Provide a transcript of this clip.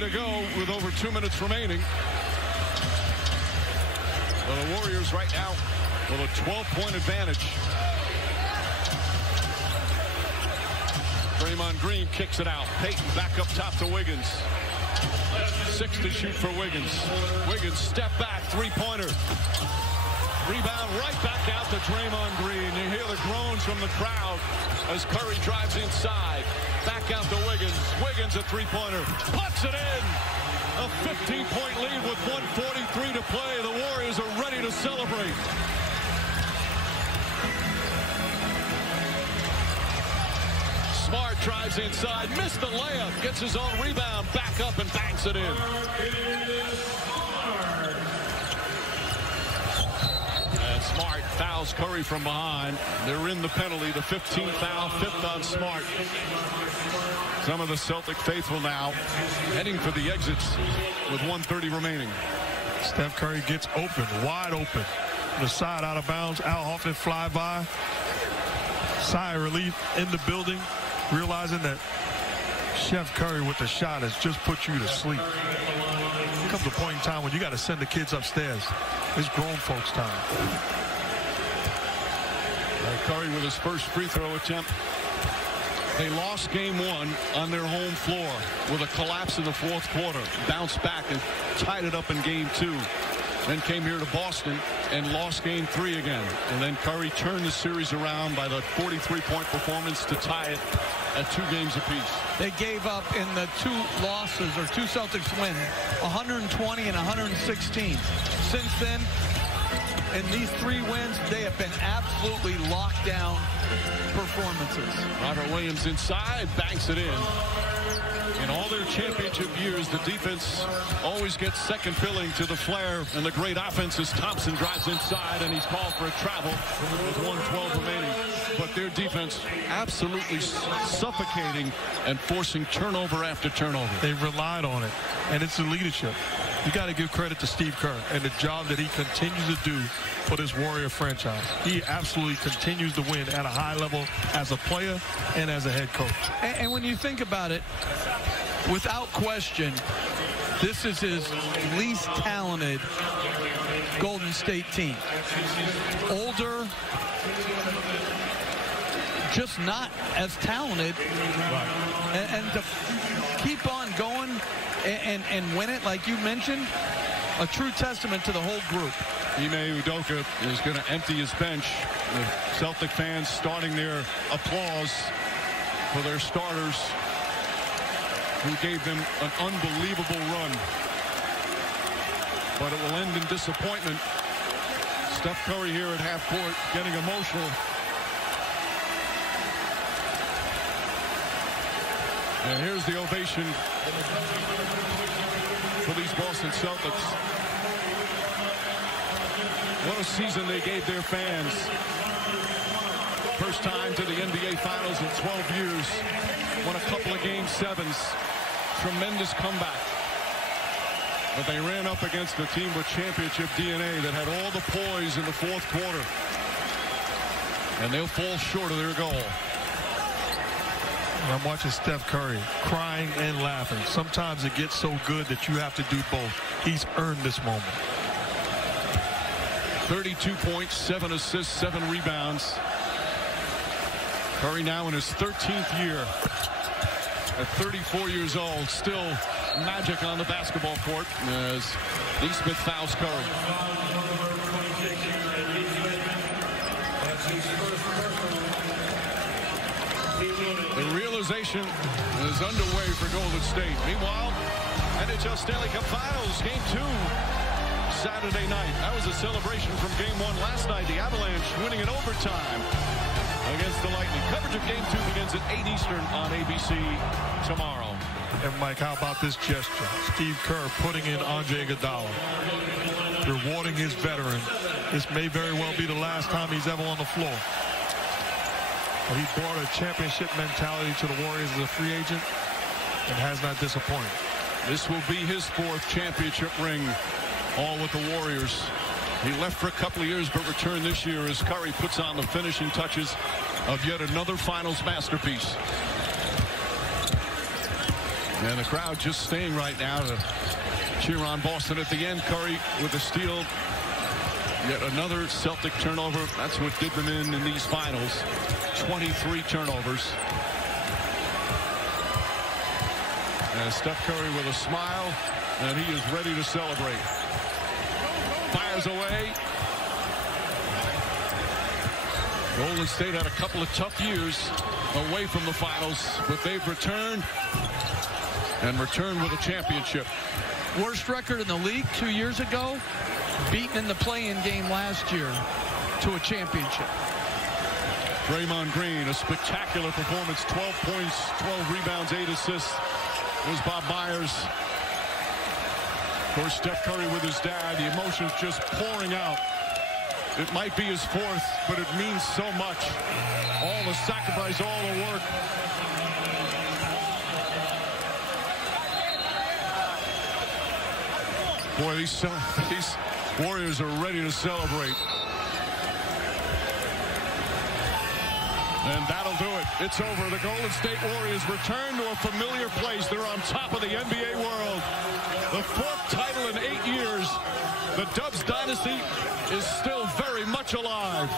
play to go with over 2 minutes remaining. Well, the Warriors right now with a 12-point advantage. Draymond Green kicks it out. Payton back up top to Wiggins. 6 to shoot for Wiggins. Wiggins step back, three-pointer. Rebound right back out to Draymond Green. You hear the groans from the crowd as Curry drives inside. Back out to Wiggins. Wiggins a three-pointer. Puts it in. A 15-point lead with 1:43 to play. The Warriors are ready to celebrate. Smart drives inside, missed the layup, gets his own rebound, back up and banks it in. And Smart fouls Curry from behind. They're in the penalty, the 15th foul, 5th on Smart. Some of the Celtic faithful now heading for the exits with 1:30 remaining. Steph Curry gets open, wide open. The side out of bounds, Al Hoffman fly by. Sigh of relief in the building, realizing that Steph Curry with the shot has just put you to sleep. There comes a point in time when you got to send the kids upstairs. It's grown folks' time. Curry with his first free throw attempt. They lost game 1 on their home floor with a collapse in the 4th quarter. Bounced back and tied it up in game 2. Then came here to Boston and lost game 3 again. And then Curry turned the series around by the 43-point performance to tie it at 2 games apiece. They gave up in the 2 losses, or 2 Celtics wins, 120 and 116. Since then, in these 3 wins, they have been absolutely locked down performances. Robert Williams inside, banks it in. In all their championship years, the defense always gets second billing to the flair, and the great offense is Thompson drives inside, and he's called for a travel with 1:12 remaining. But their defense absolutely suffocating and forcing turnover after turnover. They've relied on it, and it's the leadership. You got to give credit to Steve Kerr and the job that he continues to do for this Warrior franchise. He absolutely continues to win at a high level as a player and as a head coach. And when you think about it, without question, this is his least talented Golden State team. Older, just not as talented. Right. And to keep on going and win it, like you mentioned, a true testament to the whole group. Ime Udoka is going to empty his bench. The Celtic fans starting their applause for their starters who gave them an unbelievable run. But it will end in disappointment. Steph Curry here at half court getting emotional. And here's the ovation for these Boston Celtics. What a season they gave their fans. First time to the NBA Finals in 12 years. Won a couple of Game 7s. Tremendous comeback. But they ran up against a team with championship DNA that had all the poise in the 4th quarter. And they'll fall short of their goal. I'm watching Steph Curry crying and laughing. Sometimes it gets so good that you have to do both. He's earned this moment. 32 points, 7 assists, 7 rebounds. Curry now in his 13th year. At 34 years old, still magic on the basketball court as Neesmith fouls Curry. The realization is underway for Golden State. Meanwhile, NHL Stanley Cup Finals, Game 2, Saturday night. That was a celebration from Game 1 last night. The Avalanche winning in overtime against the Lightning. Coverage of Game 2 begins at 8 Eastern on ABC tomorrow. And Mike, how about this gesture? Steve Kerr putting in Andre Iguodala, rewarding his veteran. This may very well be the last time he's ever on the floor. But he brought a championship mentality to the Warriors as a free agent and has not disappointed. This will be his 4th championship ring, all with the Warriors. He left for a couple of years but returned this year as Curry puts on the finishing touches of yet another finals masterpiece. And the crowd just staying right now to cheer on Boston at the end. Curry with a steal. Yet another Celtic turnover. That's what did them in these finals. 23 turnovers. And Steph Curry with a smile, and he is ready to celebrate. Fires away. Golden State had a couple of tough years away from the finals, but they've returned and returned with a championship. Worst record in the league 2 years ago, beaten in the play-in game last year to a championship. Draymond Green, a spectacular performance. 12 points, 12 rebounds, 8 assists. There's Bob Myers. Of course, Steph Curry with his dad. The emotions just pouring out. It might be his fourth, but it means so much. All the sacrifice, all the work. Boy, these Warriors are ready to celebrate. And that'll do it. It's over. The Golden State Warriors return to a familiar place. They're on top of the NBA world. The fourth title in 8 years. The Dubs dynasty is still very much alive.